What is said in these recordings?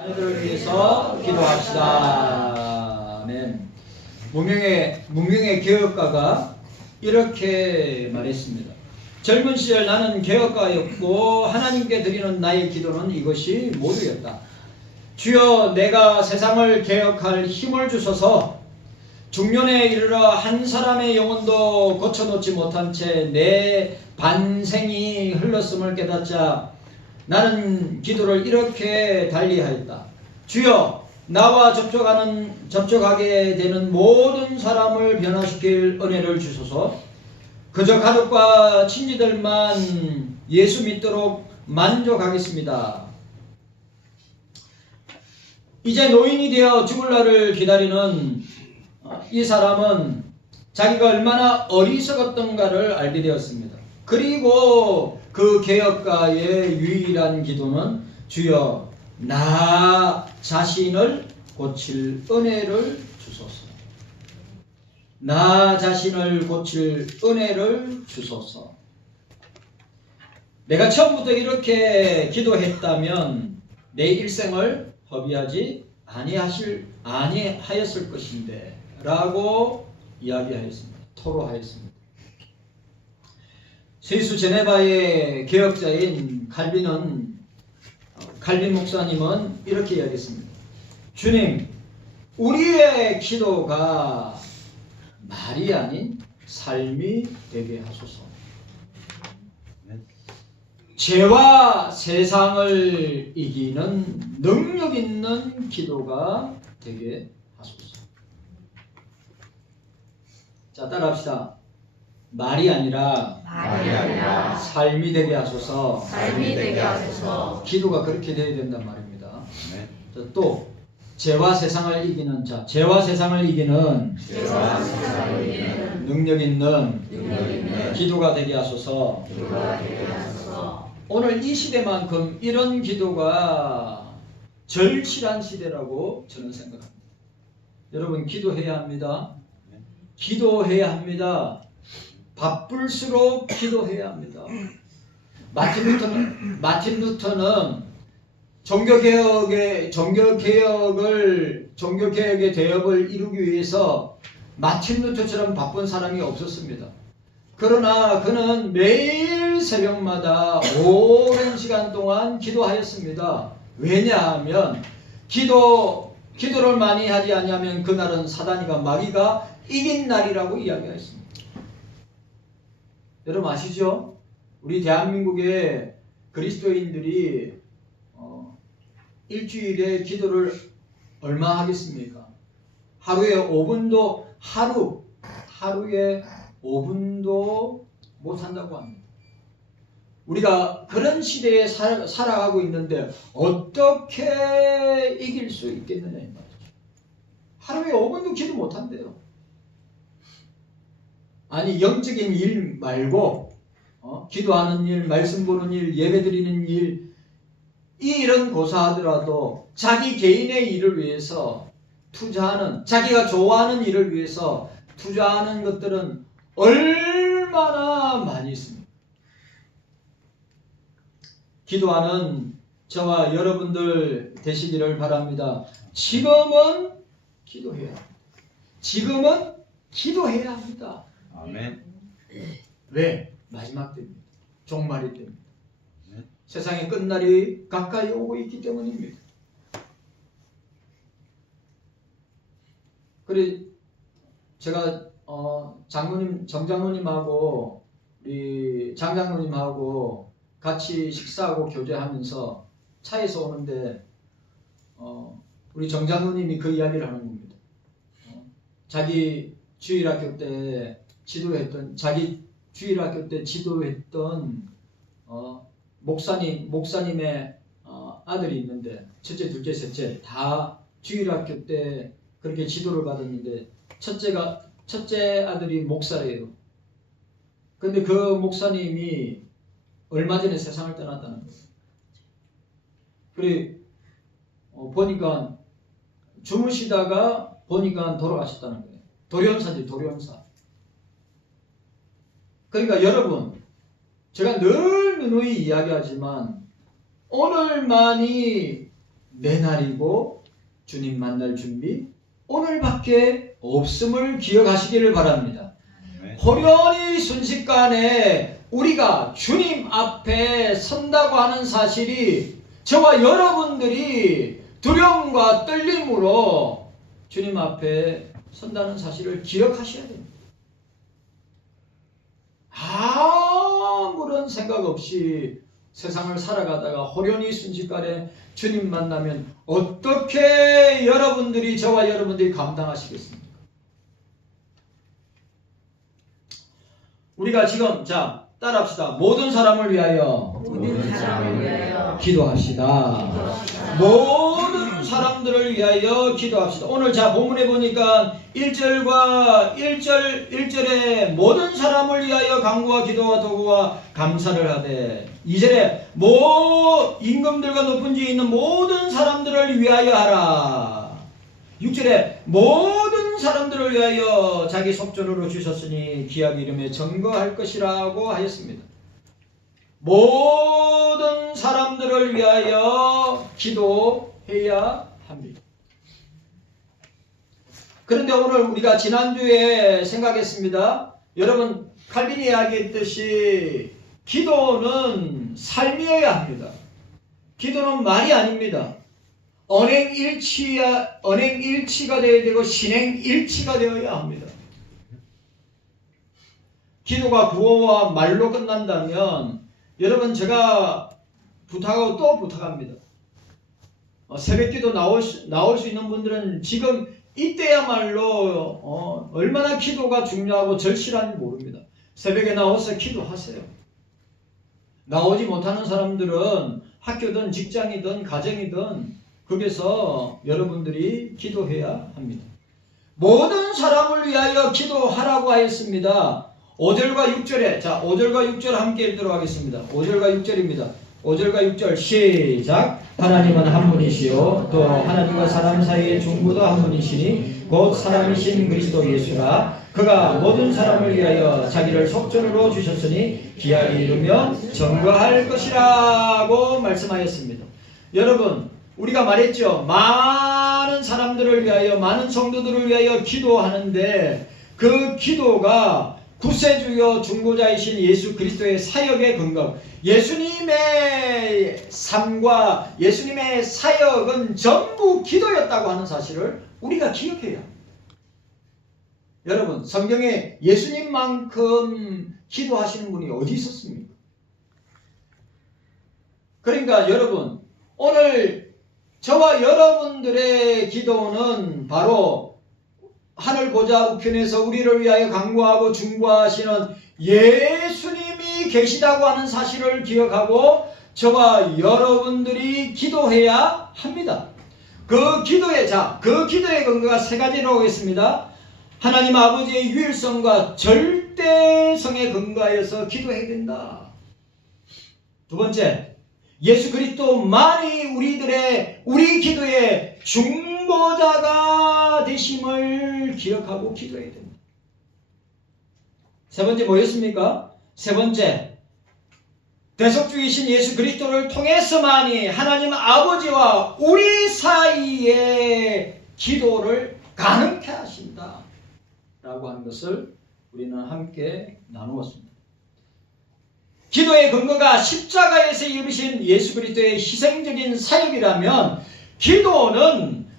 자녀들을 위해서 기도합시다. 아멘. 문명의 개혁가가 이렇게 말했습니다. 젊은 시절 나는 개혁가였고 하나님께 드리는 나의 기도는 이것이 모두였다. 주여, 내가 세상을 개혁할 힘을 주소서. 중년에 이르러 한 사람의 영혼도 고쳐놓지 못한 채 내 반생이 흘렀음을 깨닫자 나는 기도를 이렇게 달리하였다. 주여, 나와 접촉하게 되는 모든 사람을 변화시킬 은혜를 주소서. 그저 가족과 친지들만 예수 믿도록 만족하겠습니다. 이제 노인이 되어 죽을 날을 기다리는 이 사람은 자기가 얼마나 어리석었던가를 알게 되었습니다. 그리고 그 개혁가의 유일한 기도는 주여, 나 자신을 고칠 은혜를 주소서. 나 자신을 고칠 은혜를 주소서. 내가 처음부터 이렇게 기도했다면 내 일생을 허비하지 아니하였을 것인데 라고 이야기하였습니다. 토로하였습니다. 스위스 제네바의 개혁자인 칼빈 목사님은 이렇게 이야기했습니다. 주님, 우리의 기도가 말이 아닌 삶이 되게 하소서. 죄와 세상을 이기는 능력 있는 기도가 되게 하소서. 자, 따라합시다. 말이 아니라 삶이 되게 하소서. 기도가 그렇게 되어야 된단 말입니다. 네. 자, 또 죄와 세상을 이기는 죄와 세상을 이기는 능력 있는 기도가 되게 하소서. 오늘 이 시대만큼 이런 기도가 절실한 시대라고 저는 생각합니다. 여러분, 기도해야 합니다. 기도해야 합니다. 바쁠수록 기도해야 합니다. 마틴 루터는 종교개혁의 대업을 이루기 위해서 마틴 루터처럼 바쁜 사람이 없었습니다. 그러나 그는 매일 새벽마다 오랜 시간 동안 기도하였습니다. 왜냐하면 기도를 많이 하지 않으면 그날은 사단이가 마귀가 이긴 날이라고 이야기했습니다. 여러분 아시죠? 우리 대한민국의 그리스도인들이 일주일에 기도를 얼마 하겠습니까? 하루에 5분도 못 한다고 합니다. 우리가 그런 시대에 살아가고 있는데 어떻게 이길 수 있겠느냐 이 말이죠. 하루에 5분도 기도 못 한대요. 아니, 영적인 일 말고 기도하는 일, 말씀 보는 일, 예배 드리는 일, 이 일은 고사하더라도 자기 개인의 일을 위해서 투자하는, 자기가 좋아하는 일을 위해서 투자하는 것들은 얼마나 많이 있습니까? 기도하는 저와 여러분들 되시기를 바랍니다. 지금은 기도해야 합니다. 지금은 기도해야 합니다. 아멘. 왜? 마지막 때입니다. 종말이 때입니다. 네? 세상의 끝날이 가까이 오고 있기 때문입니다. 그래 제가 정장로님하고 우리 장장로님하고 같이 식사하고 교제하면서 차에서 오는데 우리 정장로님이 그 이야기를 하는 겁니다. 자기 주일학교 때 지도했던 목사님의 아들이 있는데 첫째, 둘째, 셋째 다 주일학교 때 그렇게 지도를 받았는데 첫째 아들이 목사래요. 그런데 그 목사님이 얼마 전에 세상을 떠났다는 거예요. 그래 보니까 주무시다가 보니까 돌아가셨다는 거예요. 돌연사. 그러니까 여러분, 제가 늘 누누이 이야기하지만 오늘만이 내 날이고 주님 만날 준비 오늘밖에 없음을 기억하시기를 바랍니다. 호련히 순식간에 우리가 주님 앞에 선다고 하는 사실이 저와 여러분들이 두려움과 떨림으로 주님 앞에 선다는 사실을 기억하셔야 됩니다. 아무런 생각 없이 세상을 살아가다가 호련히 순식간에 주님 만나면 어떻게 여러분들이 저와 여러분들이 감당하시겠습니까? 우리가 지금 따라합시다. 모든 사람을 위하여 기도합시다. 모든 사람들을 위하여 기도합시다. 오늘 본문에 보니까 1절과 1절에 모든 사람을 위하여 간구와 기도와 도구와 감사를 하되 2절에 임금들과 높은 지에 있는 모든 사람들을 위하여 하라. 6절에 모든 사람들을 위하여 자기 속전으로 주셨으니 기약 이름에 증거할 것이라고 하였습니다. 모든 사람들을 위하여 기도해야 합니다. 그런데 오늘 우리가 지난주에 생각했습니다. 여러분 칼빈이 이야기했듯이 기도는 삶이어야 합니다. 기도는 말이 아닙니다. 언행일치가 되어야 되고 신행일치가 되어야 합니다. 기도가 구호와 말로 끝난다면 여러분 제가 부탁하고 또 부탁합니다. 새벽기도 나올 수 있는 분들은 지금 이때야말로 얼마나 기도가 중요하고 절실한지 모릅니다. 새벽에 나와서 기도하세요. 나오지 못하는 사람들은 학교든 직장이든 가정이든 거기서 여러분들이 기도해야 합니다. 모든 사람을 위하여 기도하라고 하였습니다. 5절과 6절에 5절과 6절 함께 읽도록 하겠습니다. 5절과 6절입니다. 5절과 6절 시작. 하나님은 한 분이시요 또 하나님과 사람 사이의 중보도 한 분이시니 곧 사람이신 그리스도 예수라. 그가 모든 사람을 위하여 자기를 속전으로 주셨으니 기약이 이르면 증거할 것이라고 말씀하였습니다. 여러분 우리가 말했죠. 많은 사람들을 위하여 많은 성도들을 위하여 기도하는데 그 기도가 구세주요 중보자이신 예수 그리스도의 사역의 근거, 예수님의 삶과 예수님의 사역은 전부 기도였다고 하는 사실을 우리가 기억해야 합니다. 여러분 성경에 예수님만큼 기도하시는 분이 어디 있었습니까? 그러니까 여러분 오늘 저와 여러분들의 기도는 바로 하늘 보좌 우편에서 우리를 위하여 간구하고 중보하시는 예수님이 계시다고 하는 사실을 기억하고 저와 여러분들이 기도해야 합니다. 그 기도의 근거가 세 가지라고 했습니다. 하나님 아버지의 유일성과 절대성에 근거하여서 기도해야 된다. 두 번째, 예수 그리스도만이 우리 기도의 중보자가 되심을 기억하고 기도해야 됩니다. 세 번째 뭐였습니까? 세 번째, 대속주이신 예수 그리스도를 통해서만이 하나님 아버지와 우리 사이의 기도를 가능케 하신다 라고 하는 것을 우리는 함께 나누었습니다. 기도의 근거가 십자가에서 이루신 예수 그리스도의 희생적인 사역이라면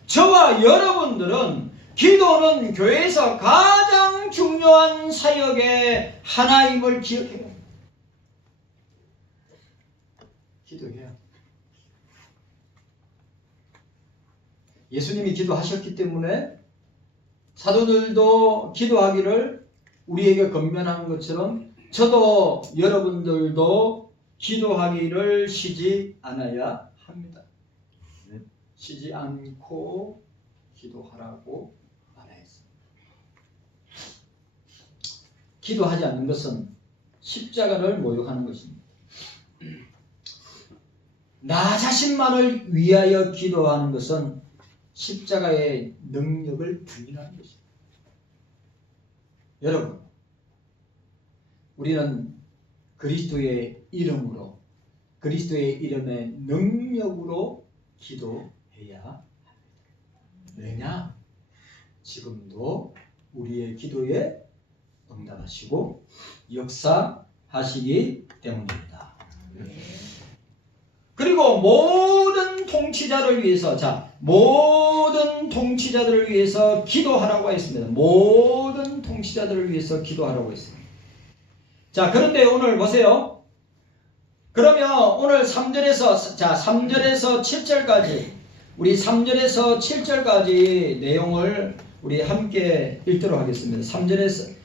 저와 여러분들은 기도는 교회에서 가장 중요한 사역의 하나임을 기억해야 합니다. 기도해야. 예수님이 기도하셨기 때문에 사도들도 기도하기를 우리에게 권면한 것처럼 저도 여러분들도 기도하기를 쉬지 않아야 합니다. 쉬지 않고 기도하라고 말했습니다. 기도하지 않는 것은 십자가를 모욕하는 것입니다. 나 자신만을 위하여 기도하는 것은 십자가의 능력을 부인하는 것입니다. 여러분, 우리는 그리스도의 이름으로, 그리스도의 이름의 능력으로 기도해야 합니다. 기도해야 합니다. 왜냐? 지금도 우리의 기도에 응답하시고 역사하시기 때문입니다. 그리고 모든 통치자를 위해서, 모든 통치자들을 위해서 기도하라고 했습니다. 모든 통치자들을 위해서 기도하라고 했습니다. 그런데 오늘 보세요. 그러면 오늘 3절에서 7절까지, 우리 3절에서 7절까지 내용을 우리 함께 읽도록 하겠습니다. 3절에서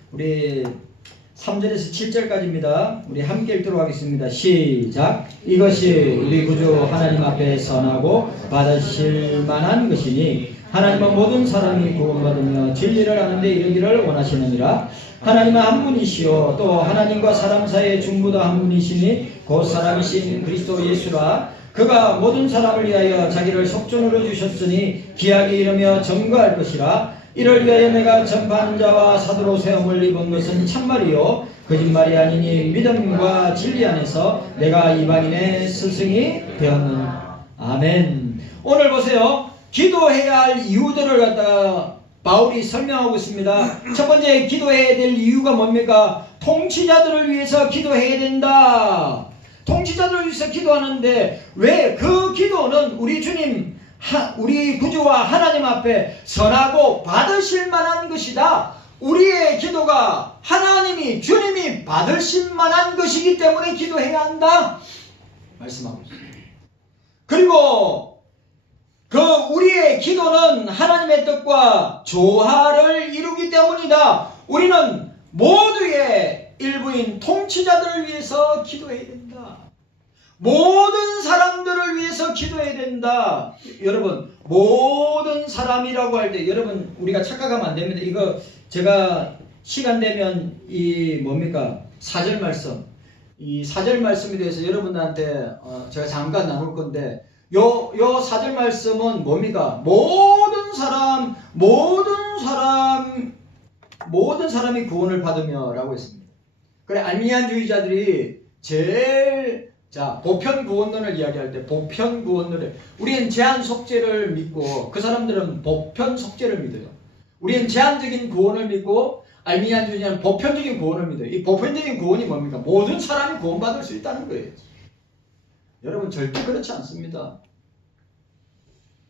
7절까지입니다. 우리 함께 읽도록 하겠습니다. 시작. 이것이 우리 구주 하나님 앞에 선하고 받으실 만한 것이니 하나님은 모든 사람이 구원받으며 진리를 아는데 이르기를 원하시느니라. 하나님은 한 분이시요 또 하나님과 사람 사이의 중보도 한 분이시니 곧 사람이신 그리스도 예수라. 그가 모든 사람을 위하여 자기를 속전으로 주셨으니 기약이 이르며 증거할 것이라. 이를 위하여 내가 전파하는 자와 사도로 세움을 입은 것은 참말이요 거짓말이 아니니 믿음과 진리 안에서 내가 이방인의 스승이 되었느니라. 아멘. 오늘 보세요. 기도해야 할 이유들을 갖다가 바울이 설명하고 있습니다. 첫 번째, 기도해야 될 이유가 뭡니까? 통치자들을 위해서 기도해야 된다. 통치자들을 위해서 기도하는데 왜 그 기도는 우리 주님, 우리 구주와 하나님 앞에 선하고 받으실 만한 것이다. 우리의 기도가 하나님이, 주님이 받으실 만한 것이기 때문에 기도해야 한다 말씀하고 있습니다. 그리고 우리의 기도는 하나님의 뜻과 조화를 이루기 때문이다. 우리는 모두의 일부인 통치자들을 위해서 기도해야 된다. 모든 사람들을 위해서 기도해야 된다. 여러분, 모든 사람이라고 할 때 여러분 우리가 착각하면 안 됩니다. 이거 제가 시간 되면 이 뭡니까? 4절 말씀, 이 4절 말씀에 대해서 여러분들한테 제가 잠깐 나눌 건데 요 4절 말씀은 뭡니까? 모든 사람이 구원을 받으며 라고 했습니다. 그래, 알미니안주의자들이 제일 보편 구원론을 이야기할 때 보편 구원론을, 우리는 제한 속죄를 믿고 그 사람들은 보편 속죄를 믿어요. 우리는 제한적인 구원을 믿고 알미니안주의자는 보편적인 구원을 믿어요. 이 보편적인 구원이 뭡니까? 모든 사람이 구원받을 수 있다는 거예요. 여러분, 절대 그렇지 않습니다.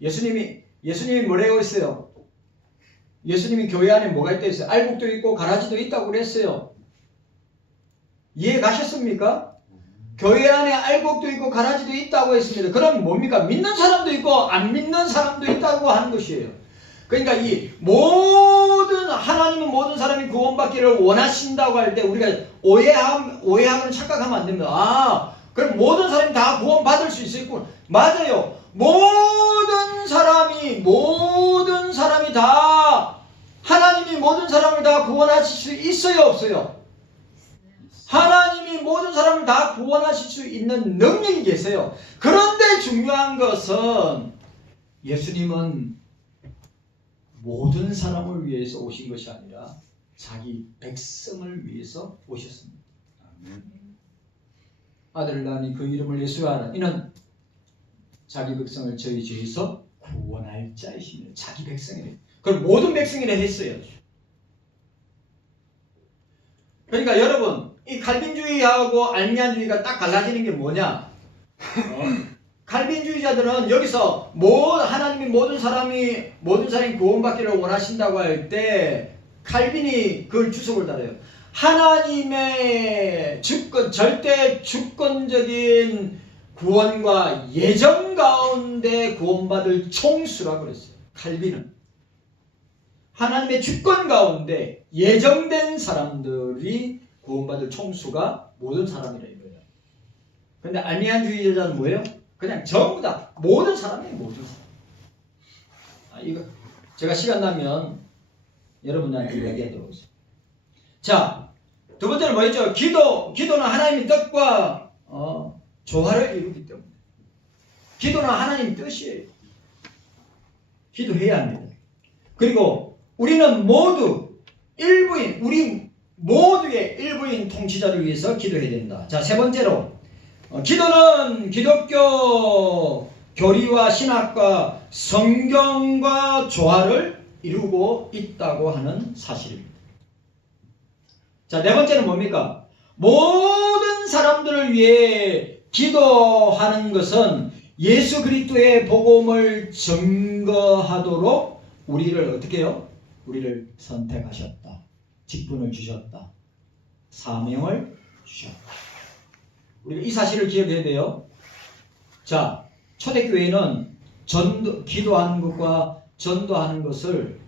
예수님이 뭐라고 했어요? 예수님이 교회 안에 뭐가 있다 했어요? 알곡도 있고 가라지도 있다고 그랬어요. 이해 가셨습니까? 교회 안에 알곡도 있고 가라지도 있다고 했습니다. 그럼 뭡니까? 믿는 사람도 있고 안 믿는 사람도 있다고 하는 것이에요. 그러니까 하나님은 모든 사람이 구원받기를 원하신다고 할 때 우리가 오해하면 착각하면 안 됩니다. 그럼 모든 사람이 다 구원받을 수 있겠구나. 맞아요. 모든 사람이 다, 하나님이 모든 사람을 다 구원하실 수 있어요, 없어요? 하나님이 모든 사람을 다 구원하실 수 있는 능력이 계세요. 그런데 중요한 것은 예수님은 모든 사람을 위해서 오신 것이 아니라 자기 백성을 위해서 오셨습니다. 아들을 낳으니 그 이름을 예수라 하라. 이는 자기 백성을 저희 죄에서 구원할 자이시며 자기 백성이래. 그걸 모든 백성이라 했어요. 그러니까 여러분, 이 칼빈주의하고 알미니안주의가 딱 갈라지는 게 뭐냐? 칼빈주의자들은 여기서 하나님이 모든 사람이 구원받기를 원하신다고 할 때 칼빈이 그걸 주석을 달아요. 하나님의 절대 주권적인 구원과 예정 가운데 구원받을 총수라고 그랬어요. 칼빈은 하나님의 주권 가운데 예정된 사람들이 구원받을 총수가 모든 사람이라 이거예요. 그런데 알미니안주의자는 뭐예요? 그냥 전부 다 모든 사람이 모든 사람. 이거 제가 시간 나면 여러분들한테 이야기하도록 하겠습니다. 자, 두 번째는 뭐였죠? 기도는 하나님의 뜻과 조화를 이루기 때문에. 기도는 하나님의 뜻이에요. 기도해야 합니다. 그리고 우리는 우리 모두의 일부인 통치자를 위해서 기도해야 된다. 자, 세 번째로 기도는 기독교 교리와 신학과 성경과 조화를 이루고 있다고 하는 사실입니다. 자, 네 번째는 뭡니까? 모든 사람들을 위해 기도하는 것은 예수 그리스도의 복음을 증거하도록 우리를 어떻게 해요? 우리를 선택하셨다. 직분을 주셨다. 사명을 주셨다. 우리가 이 사실을 기억해야 돼요. 자, 초대교회는 기도하는 것과 전도하는 것을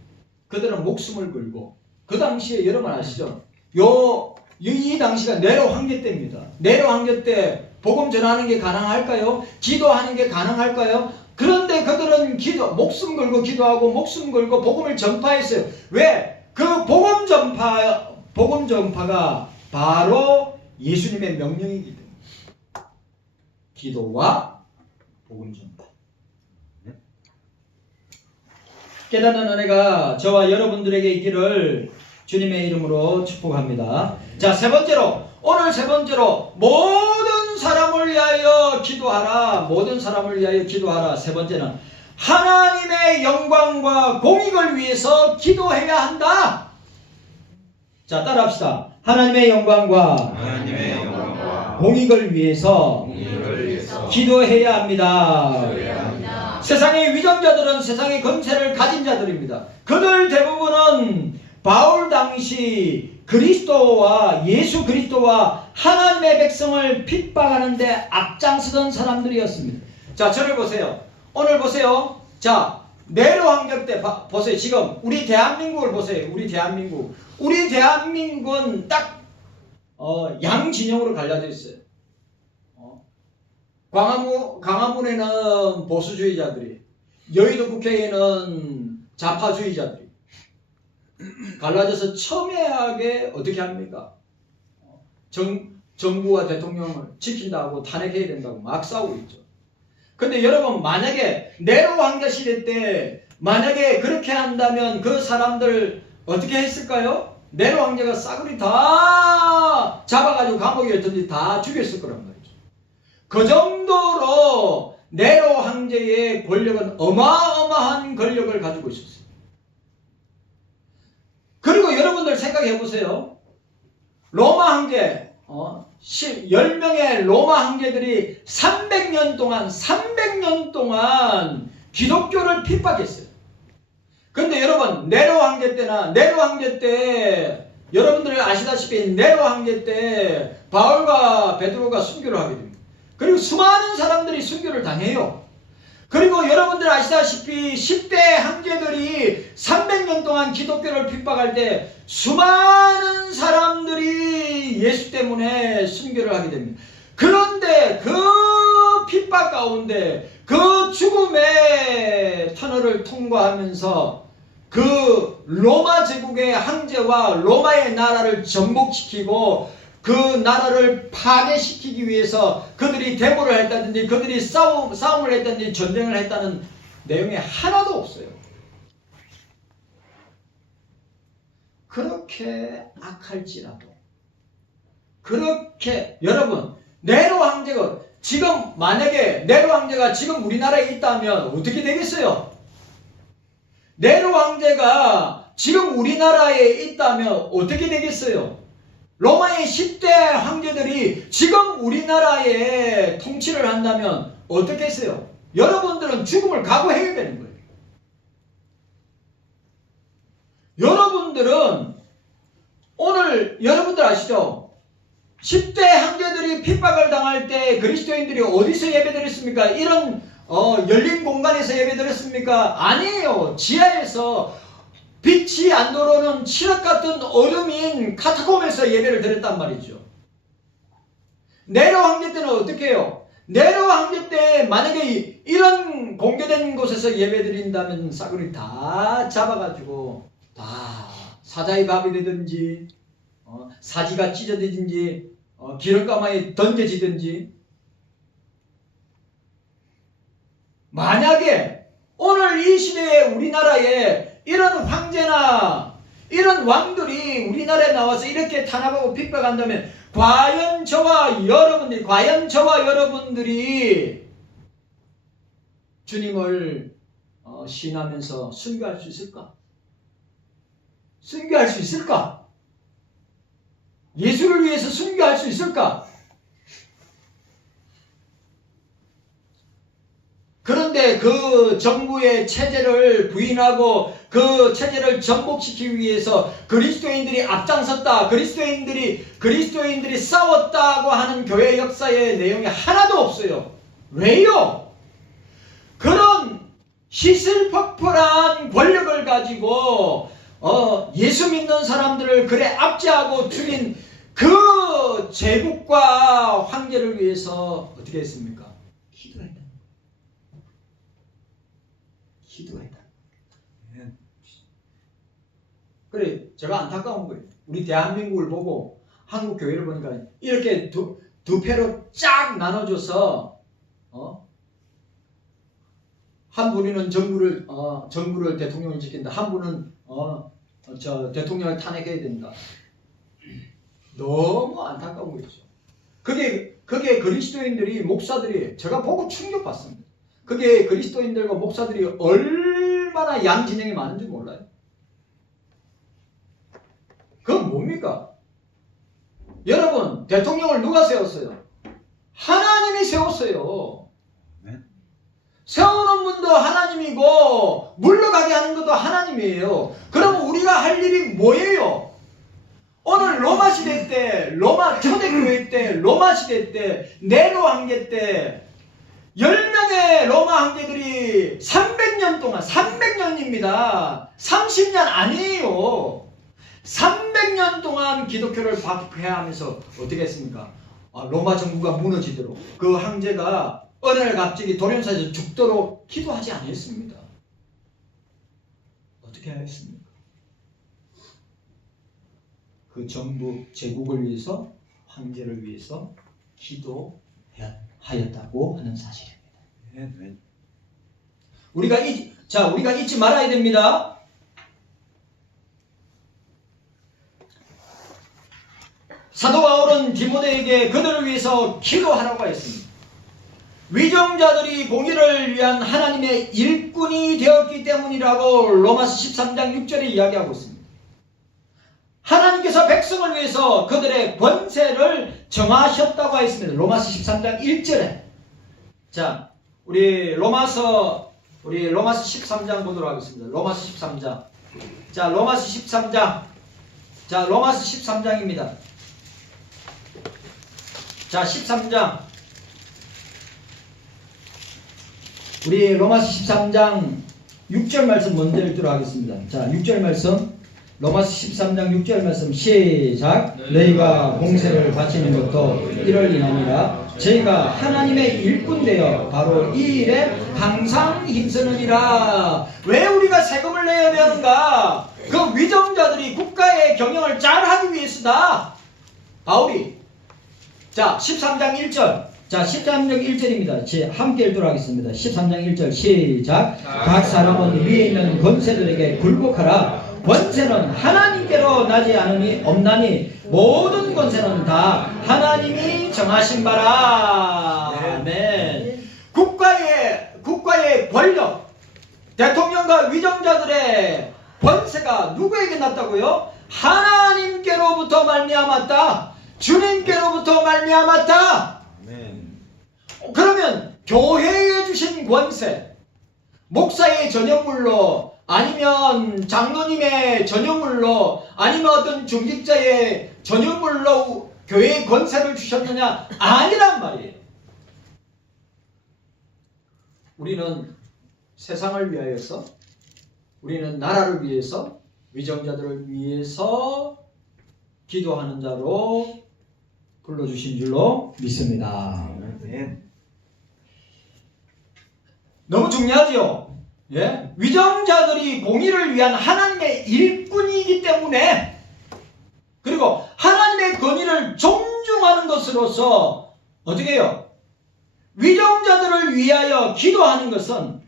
그들은 목숨을 걸고, 그 당시에 여러분 아시죠? 이 당시가 네로 황제 때입니다. 네로 황제 때 복음 전하는 게 가능할까요? 기도하는 게 가능할까요? 그런데 그들은 목숨 걸고 기도하고 목숨 걸고 복음을 전파했어요. 왜? 그 복음 전파가 바로 예수님의 명령이기 때문에. 기도와 복음 전파. 깨닫는 은혜가 저와 여러분들에게 있기를 주님의 이름으로 축복합니다. 자, 오늘 세 번째로 모든 사람을 위하여 기도하라. 모든 사람을 위하여 기도하라. 세 번째는 하나님의 영광과 공익을 위해서 기도해야 한다. 자, 따라합시다. 하나님의 영광과 공익을 위해서 기도해야 합니다. 세상의 위정자들은 세상의 권세를 가진 자들입니다. 그들 대부분은 바울 당시 그리스도와 예수 그리스도와 하나님의 백성을 핍박하는데 앞장서던 사람들이었습니다. 자, 저를 보세요. 오늘 보세요. 자, 네로 황제 때 보세요. 지금 우리 대한민국을 보세요. 우리 대한민국은 딱 양진영으로 갈라져 있어요. 광화문에는 보수주의자들이, 여의도 국회에는 좌파주의자들이 갈라져서 첨예하게 어떻게 합니까? 정부와 대통령을 지킨다고 탄핵해야 된다고 막 싸우고 있죠. 근데 여러분, 만약에 네로 황제 시대 때 만약에 그렇게 한다면 그 사람들 어떻게 했을까요? 네로 황제가 싸그리 다 잡아가지고 감옥에 던지 다 죽였을 거란 말이죠. 그 정도로 네로 황제의 권력은 어마어마한 권력을 가지고 있었어요. 그리고 여러분들 생각해 보세요. 로마 황제, 10명의 로마 황제들이 300년 동안 기독교를 핍박했어요. 근데 여러분, 네로 황제 때 여러분들 아시다시피 네로 황제 때 바울과 베드로가 순교를 하게 됩니다. 그리고 수많은 사람들이 순교를 당해요. 그리고 여러분들 아시다시피 10대 황제들이 300년 동안 기독교를 핍박할 때 수많은 사람들이 예수 때문에 순교를 하게 됩니다. 그런데 그 핍박 가운데 그 죽음의 터널을 통과하면서 그 로마 제국의 황제와 로마의 나라를 정복시키고 그 나라를 파괴시키기 위해서 그들이 데모를 했다든지 그들이 싸움을 했다든지 전쟁을 했다는 내용이 하나도 없어요. 그렇게 악할지라도, 그렇게 여러분, 네로 황제가 지금 만약에 네로 황제가 지금 우리나라에 있다면 어떻게 되겠어요? 네로 황제가 지금 우리나라에 있다면 어떻게 되겠어요? 로마의 10대 황제들이 지금 우리나라에 통치를 한다면 어떻게 했어요? 여러분들은 죽음을 각오해야 되는 거예요. 여러분들은 오늘 여러분들 아시죠? 10대 황제들이 핍박을 당할 때 그리스도인들이 어디서 예배드렸습니까? 이런 열린 공간에서 예배드렸습니까? 아니에요. 지하에서 빛이 안 들어오는 칠흑 같은 어둠인 카타콤에서 예배를 드렸단 말이죠. 네로 황제 때는 어떻게 해요? 네로 황제 때 만약에 이런 공개된 곳에서 예배 드린다면 싸그리 다 잡아가지고 다 사자의 밥이 되든지 사지가 찢어지든지 기름가마에 던져지든지. 만약에 오늘 이 시대에 우리나라에 이런 황제나 이런 왕들이 우리나라에 나와서 이렇게 탄압하고 핍박한다면 과연 저와 여러분들이 주님을 신하면서 순교할 수 있을까? 순교할 수 있을까? 예수를 위해서 순교할 수 있을까? 그런데 그 정부의 체제를 부인하고 그 체제를 전복시키기 위해서 그리스도인들이 앞장섰다. 그리스도인들이 싸웠다고 하는 교회 역사의 내용이 하나도 없어요. 왜요? 그런 시슬퍼플한 권력을 가지고 예수 믿는 사람들을 그래 압제하고 죽인 그 제국과 황제를 위해서 어떻게 했습니까? 기도했다. 기도했다. 그래, 제가 안타까운 거예요. 우리 대한민국을 보고 한국 교회를 보니까 이렇게 두 패로 쫙 나눠줘서 한 분은 정부를 대통령을 지킨다. 한 분은 대통령을 탄핵해야 된다. 너무 안타까운 거죠. 그게 그리스도인들이 목사들이 제가 보고 충격받습니다. 그게 그리스도인들과 목사들이 얼마나 양진영이 많은지 몰라요. 그건 뭡니까? 여러분, 대통령을 누가 세웠어요? 하나님이 세웠어요. 세우는 분도 하나님이고 물러가게 하는 것도 하나님이에요. 그럼 우리가 할 일이 뭐예요? 오늘 로마 시대 때, 초대교회 때, 로마 시대 때, 네로 황제 때 10명의 로마 황제들이 300년 동안, 300년입니다. 30년 아니에요. 300년 동안 기독교를 박해하면서 어떻게 했습니까? 로마 정부가 무너지도록 그 황제가 어느 날 갑자기 돌연사에서 죽도록 기도하지 않았습니다. 어떻게 하였습니까? 그 정부 제국을 위해서 황제를 위해서 기도하였다고 하는 사실입니다. 우리가 잊지 말아야 됩니다. 사도 바울은 디모데에게 그들을 위해서 기도하라고 했습니다. 위정자들이 공의를 위한 하나님의 일꾼이 되었기 때문이라고 로마서 13장 6절에 이야기하고 있습니다. 하나님께서 백성을 위해서 그들의 권세를 정하셨다고 했습니다. 로마서 13장 1절에. 자, 우리 로마서 13장 보도록 하겠습니다. 로마서 13장. 자, 로마서 13장입니다. 자, 13장. 우리 로마서 13장 6절 말씀 먼저 읽도록 하겠습니다. 자, 6절 말씀. 로마서 13장 6절 말씀 시작. 너희가 공세를 바치는 것도 이를 인함이라. 저희가 하나님의 일꾼 되어 바로 이 일에 항상 힘쓰느니라. 왜 우리가 세금을 내야 되는가? 그 위정자들이 국가의 경영을 잘 하기 위해서다. 바울이. 자, 13장 1절. 자, 13장 1절입니다. 함께 읽도록 하겠습니다. 13장 1절 시작. 각 사람은 위에 있는 권세들에게 굴복하라. 권세는 하나님께로 나지 않으니 없나니 모든 권세는 다 하나님이 정하신 바라. 아멘. 국가의 권력, 대통령과 위정자들의 권세가 누구에게 났다고요? 하나님께로부터 말미암았다. 주님께로부터 말미암았다. 그러면 교회에 주신 권세, 목사의 전유물로, 아니면 장로님의 전유물로, 아니면 어떤 중직자의 전유물로 교회에 권세를 주셨느냐? 아니란 말이에요. 우리는 세상을 위하여서, 우리는 나라를 위해서, 위정자들을 위해서 기도하는 자로 불러주신 줄로 믿습니다. 너무 중요하죠? 예? 위정자들이 공의를 위한 하나님의 일꾼이기 때문에, 그리고 하나님의 권위를 존중하는 것으로서 어떻게 해요? 위정자들을 위하여 기도하는 것은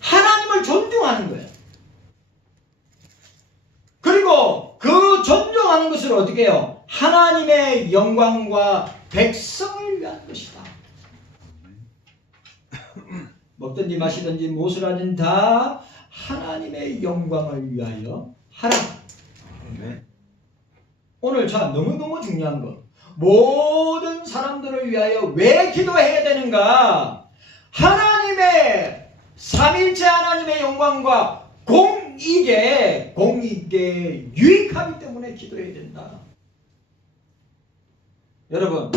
하나님을 존중하는 거예요. 그리고 그 존중하는 것을 어떻게 해요? 하나님의 영광과 백성을 위한 것이다. 먹든지 마시든지 무엇을 하든 다 하나님의 영광을 위하여 하라. 네. 오늘 자 너무너무 중요한 거. 모든 사람들을 위하여 왜 기도해야 되는가? 하나님의 삼일체 하나님의 영광과 공익에 유익하기 때문에 기도해야 된다. 여러분,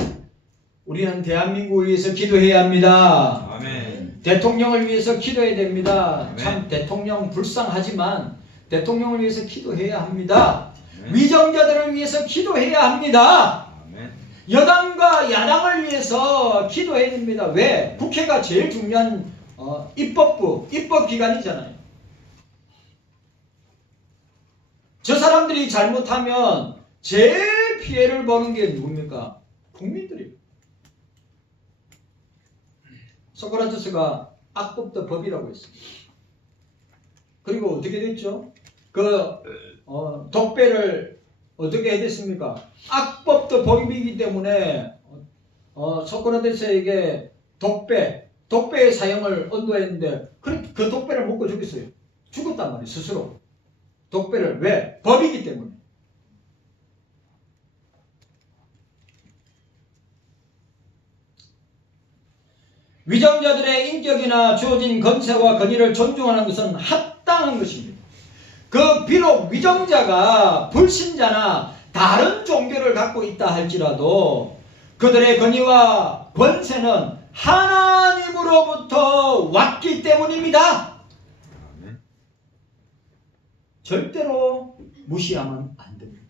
우리는 대한민국을 위해서 기도해야 합니다. 아멘. 대통령을 위해서 기도해야 됩니다. 아멘. 참 대통령 불쌍하지만 대통령을 위해서 기도해야 합니다. 아멘. 위정자들을 위해서 기도해야 합니다. 아멘. 여당과 야당을 위해서 기도해야 됩니다. 왜? 국회가 제일 중요한 입법부, 입법기관이잖아요. 저 사람들이 잘못하면 제일 피해를 보는 게 누굽니까? 국민들이에요. 소크라테스가 악법도 법이라고 했습니다. 그리고 어떻게 됐죠? 독배를 어떻게 해야 됐습니까? 악법도 법이기 때문에 소크라테스에게 독배의 사형을 언도했는데 그 독배를 먹고 죽겠어요. 죽었단 말이에요. 스스로. 독배를 왜? 법이기 때문에. 위정자들의 인격이나 주어진 권세와 권위를 존중하는 것은 합당한 것입니다. 비록 위정자가 불신자나 다른 종교를 갖고 있다 할지라도 그들의 권위와 권세는 하나님으로부터 왔기 때문입니다. 절대로 무시하면 안 됩니다.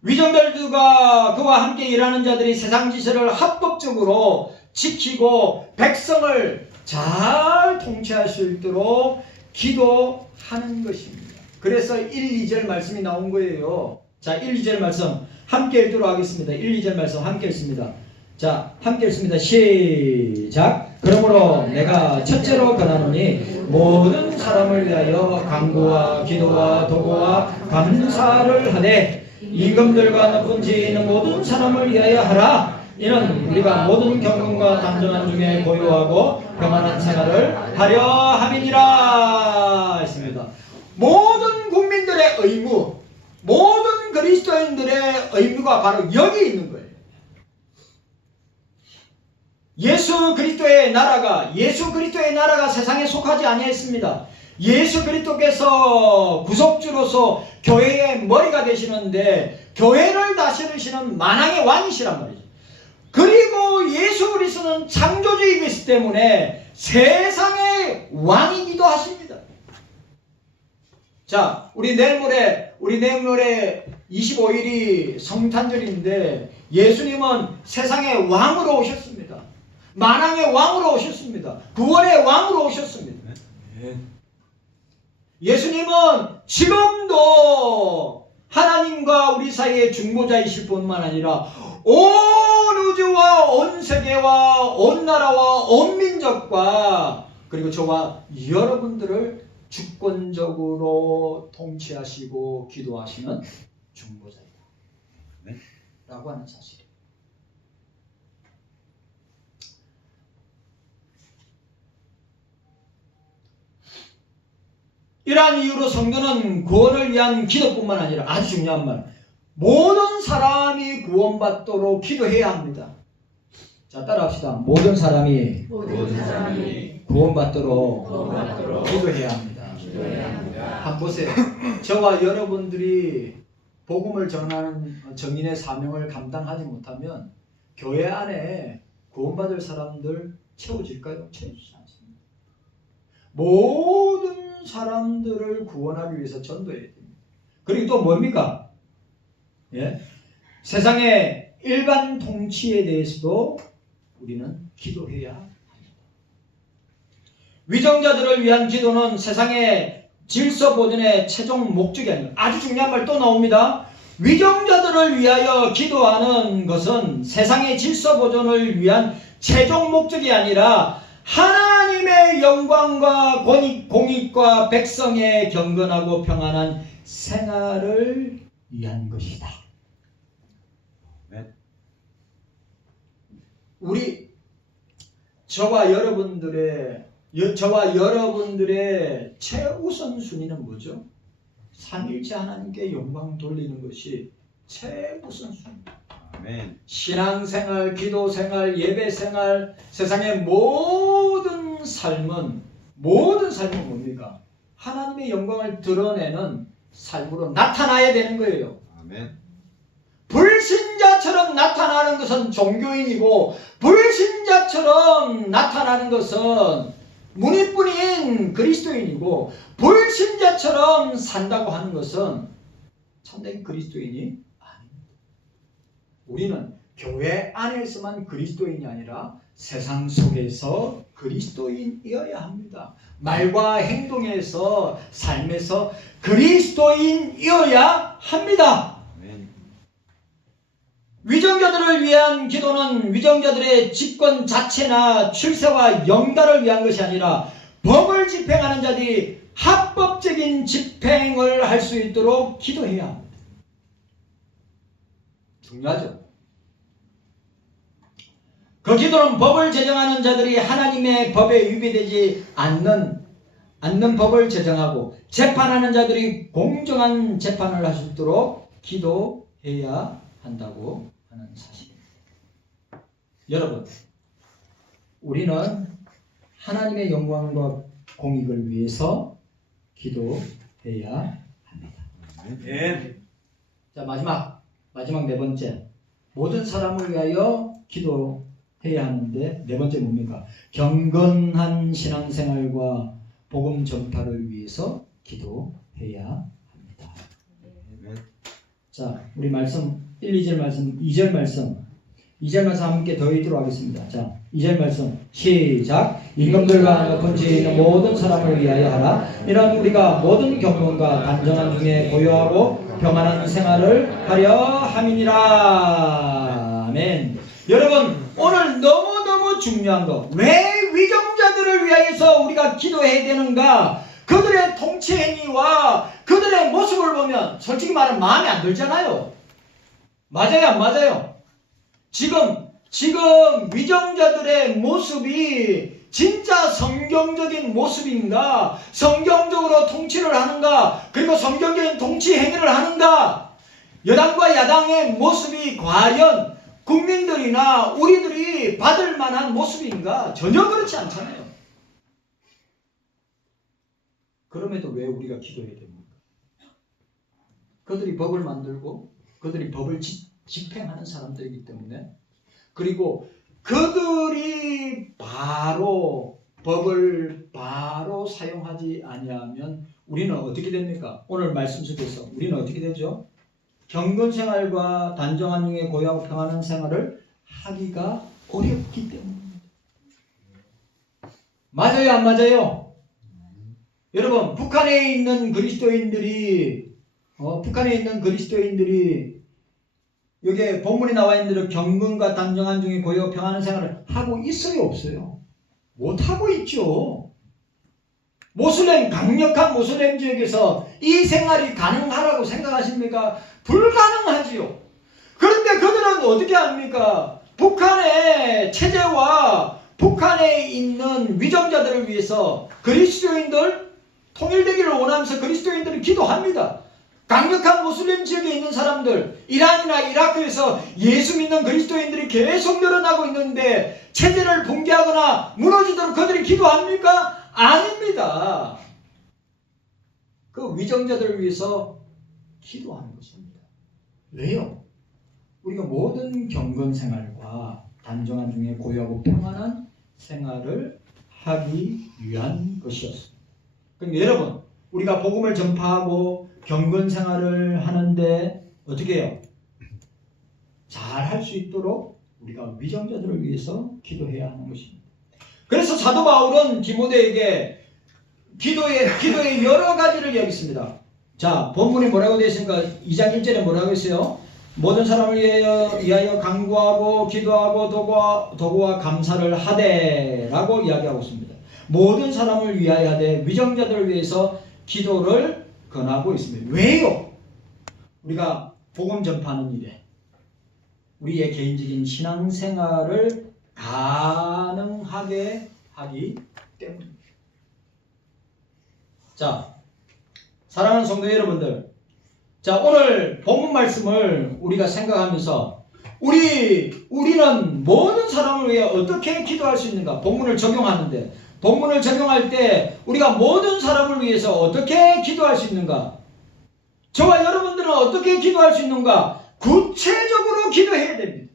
위정자들과 그와 함께 일하는 자들이 세상 질서를 합법적으로 지키고 백성을 잘 통치할 수 있도록 기도하는 것입니다. 그래서 1, 2절 말씀이 나온 거예요. 자, 1, 2절 말씀 함께 읽도록 하겠습니다. 1, 2절 말씀 함께 읽습니다. 자, 함께 읽습니다. 시작. 그러므로 내가 첫째로 권하노니 모든 사람을 위하여 간구와 기도와 도구와 감사를 하되 임금들과 높은 지혜 있는 모든 사람을 위하여 하라. 이는 우리가 모든 경건과 단정한 중에 고요하고 평안한 생활을 하려 함이니라 했습니다. 모든 국민들의 의무, 모든 그리스도인들의 의무가 바로 여기 있는 거예요. 예수 그리스도의 나라가 세상에 속하지 아니했습니다. 예수 그리스도께서 구속주로서 교회의 머리가 되시는데 교회를 다스리시는 만왕의 왕이시란 말이죠. 그리고 예수 그리스도는 창조주이기 때문에 세상의 왕이기도 하십니다. 자, 우리 내일 모레 25일이 성탄절인데 예수님은 세상의 왕으로 오셨습니다. 만왕의 왕으로 오셨습니다. 구원의 왕으로 오셨습니다. 예수님은 지금도 하나님과 우리 사이의 중보자이실 뿐만 아니라 온 우주와 온 세계와 온 나라와 온 민족과 그리고 저와 여러분들을 주권적으로 통치하시고 기도하시는 중보자이다. 라고 하는 사실이에요. 이러한 이유로 성도는 구원을 위한 기도뿐만 아니라 아주 중요한 말, 모든 사람이 구원받도록 기도해야 합니다. 자, 따라합시다. 모든 사람이 구원받도록 기도해야 합니다. 한번 보세요. 저와 여러분들이 복음을 전하는 정인의 사명을 감당하지 못하면 교회 안에 구원받을 사람들 채워질까요? 채워지지 않습니다. 모든 사람들을 구원하기 위해서 전도해야 됩니다. 그리고 또 뭡니까? 예? 세상의 일반 통치에 대해서도 우리는 기도해야 합니다. 위정자들을 위한 기도는 세상의 질서 보존의 최종 목적이 아닙니다. 아주 중요한 말 또 나옵니다. 위정자들을 위하여 기도하는 것은 세상의 질서 보존을 위한 최종 목적이 아니라 하나님의 영광과 공익과 백성의 경건하고 평안한 생활을 위한 것이다. 우리 저와 여러분들의 최우선 순위는 뭐죠? 삼일체 하나님께 영광 돌리는 것이 최우선 순위입니다. 아멘. 신앙생활, 기도생활, 예배생활, 세상의 모든 삶은 뭡니까? 하나님의 영광을 드러내는 삶으로 나타나야 되는 거예요. 아멘. 불신자처럼 나타나는 것은 종교인이고, 불신자처럼 나타나는 것은 문이뿐인 그리스도인이고, 불신자처럼 산다고 하는 것은 참된 그리스도인이 아닙니다. 우리는 교회 안에서만 그리스도인이 아니라 세상 속에서 그리스도인이어야 합니다. 말과 행동에서, 삶에서 그리스도인이어야 합니다. 아멘. 위정자들을 위한 기도는 위정자들의 집권 자체나 출세와 영달을 위한 것이 아니라 법을 집행하는 자들이 합법적인 집행을 할 수 있도록 기도해야 합니다. 중요하죠. 그 기도는 법을 제정하는 자들이 하나님의 법에 위배되지 않는 법을 제정하고, 재판하는 자들이 공정한 재판을 할 수 있도록 기도해야 한다고 하는 사실입니다. 여러분, 우리는 하나님의 영광과 공익을 위해서 기도해야 합니다. 아멘. 자, 마지막 네 번째, 모든 사람을 위하여 기도해야 하는데, 네 번째 뭡니까? 경건한 신앙생활과 복음 전파를 위해서 기도해야 합니다. 아멘. 자, 우리 말씀 1, 2절 말씀, 2절 말씀 함께 더 읽도록 하겠습니다. 자, 2절 말씀 시작. 임금들과 높은 지에 있는 모든 사람을 위하여 하라. 이는 우리가 모든 경건과 단정한 중에 고요하고 평안한 생활을 하려 함이니라. 아멘. 여러분, 오늘 너무너무 중요한 거, 왜 위정자들을 위하여서 우리가 기도해야 되는가? 그들의 통치 행위와 그들의 모습을 보면 솔직히 말하면 마음에 안 들잖아요. 맞아요, 안 맞아요? 지금 위정자들의 모습이 진짜 성경적인 모습인가? 성경적으로 통치를 하는가? 그리고 성경적인 통치 행위를 하는가? 여당과 야당의 모습이 과연 국민들이나 우리들이 받을 만한 모습인가? 전혀 그렇지 않잖아요. 그럼에도 왜 우리가 기도해야 됩니까? 그들이 법을 만들고 그들이 법을 집행하는 사람들이기 때문에, 그리고 그들이 법을 바로 사용하지 아니하면 우리는 어떻게 됩니까? 오늘 말씀 속에서 우리는 어떻게 되죠? 경건생활과 단정한 중에 고요하고 평안한 생활을 하기가 어렵기 때문입니다. 맞아요, 안 맞아요? 여러분, 북한에 있는 그리스도인들이 여기에 본문에 나와 있는 대로 경건과 단정한 중에 고요 평안한 생활을 하고 있어요, 없어요? 못하고 있죠. 강력한 모슬렘 지역에서 이 생활이 가능하라고 생각하십니까? 불가능하지요. 그런데 그들은 어떻게 합니까? 북한의 체제와 북한에 있는 위정자들을 위해서 그리스도인들 통일되기를 원하면서 그리스도인들은 기도합니다. 강력한 모슬렘 지역에 있는 사람들, 이란이나 이라크에서 예수 믿는 그리스도인들이 계속 늘어나고 있는데 체제를 붕괴하거나 무너지도록 그들이 기도합니까? 아닙니다. 그 위정자들을 위해서 기도하는 것입니다. 왜요? 우리가 모든 경건 생활과 단정한 중에 고요하고 평안한 생활을 하기 위한 것이었습니다. 그러니까 여러분, 우리가 복음을 전파하고 경건 생활을 하는데 어떻게 해요? 잘 할 수 있도록 우리가 위정자들을 위해서 기도해야 하는 것입니다. 그래서 사도 바울은 디모데에게 기도의 여러 가지를 여기 있습니다. 자, 본문이 뭐라고 되어 있습니까? 2장 1절에 뭐라고 했어요? 모든 사람을 위하여 간구하고 기도하고 도구와 감사를 하되 라고 이야기하고 있습니다. 모든 사람을 위하여 하되 위정자들을 위해서 기도를 권하고 있습니다. 왜요? 우리가 복음 전파하는 일에 우리의 개인적인 신앙생활을 가능하게 하기 때문입니다. 자, 사랑하는 성도 여러분들, 자, 오늘 본문 말씀을 우리가 생각하면서 우리는 모든 사람을 위해 어떻게 기도할 수 있는가? 본문을 적용하는데, 본문을 적용할 때 우리가 모든 사람을 위해서 어떻게 기도할 수 있는가? 저와 여러분들은 어떻게 기도할 수 있는가? 구체적으로 기도해야 됩니다.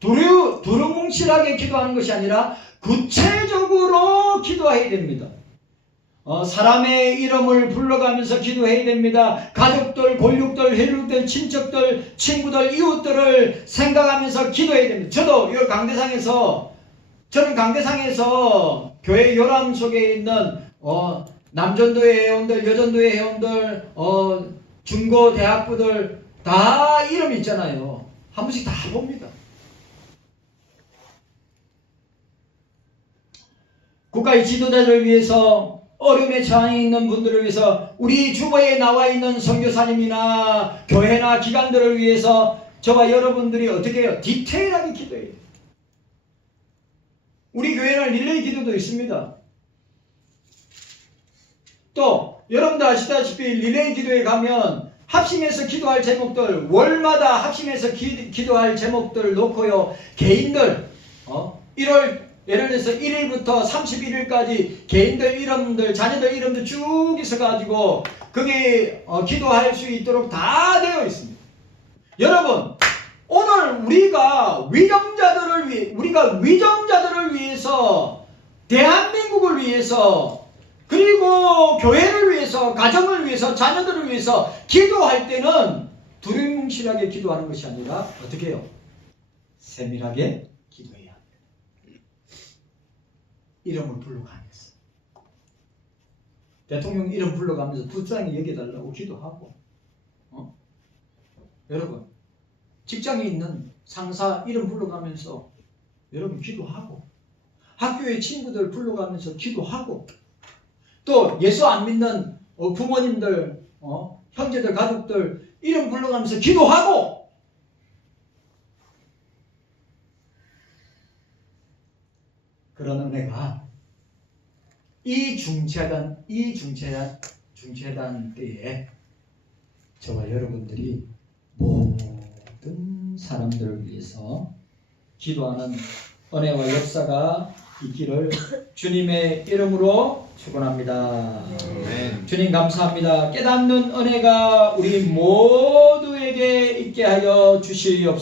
두루뭉실하게 기도하는 것이 아니라 구체적으로 기도해야 됩니다. 사람의 이름을 불러가면서 기도해야 됩니다. 가족들, 골육들, 혈육들, 친척들, 친구들, 이웃들을 생각하면서 기도해야 됩니다. 저도 이 저는 강대상에서 교회 요람 속에 있는 남전도의 회원들, 여전도의 회원들, 중고 대학부들 다 이름이 있잖아요. 한 번씩 다 봅니다. 국가의 지도자를 위해서, 어려움에 처해 있는 분들을 위해서, 우리 주보에 나와 있는 선교사님이나 교회나 기관들을 위해서 저와 여러분들이 어떻게 해요? 디테일하게 기도해요. 우리 교회는 릴레이 기도도 있습니다. 또 여러분도 아시다시피 릴레이 기도에 가면 합심해서 기도할 제목들, 월마다 합심해서 기도할 제목들을 놓고요, 개인들 1월 예를 들어서 1일부터 31일까지 개인들 이름들, 자녀들 이름들 쭉 있어가지고 거기에 기도할 수 있도록 다 되어 있습니다. 여러분, 오늘 우리가 위정자들을 위해서, 대한민국을 위해서, 그리고 교회를 위해서, 가정을 위해서, 자녀들을 위해서 기도할 때는 두루뭉실하게 기도하는 것이 아니라 어떻게 해요? 세밀하게 기도해야 합니다. 이름을 불러가면서, 대통령 이름 불러가면서 불쌍히 여겨달라고 기도하고, 여러분 직장에 있는 상사 이름 불러가면서 여러분 기도하고, 학교의 친구들 불러가면서 기도하고, 또 예수 안 믿는 부모님들, 형제들, 가족들 이름 불러가면서 기도하고, 그런 은혜가 이 중재단 때에 저와 여러분들이 모든 사람들을 위해서 기도하는 은혜와 역사가 있기를 주님의 이름으로 축원합니다. 주님 감사합니다. 깨닫는 은혜가 우리 모두에게 있게 하여 주시옵소서.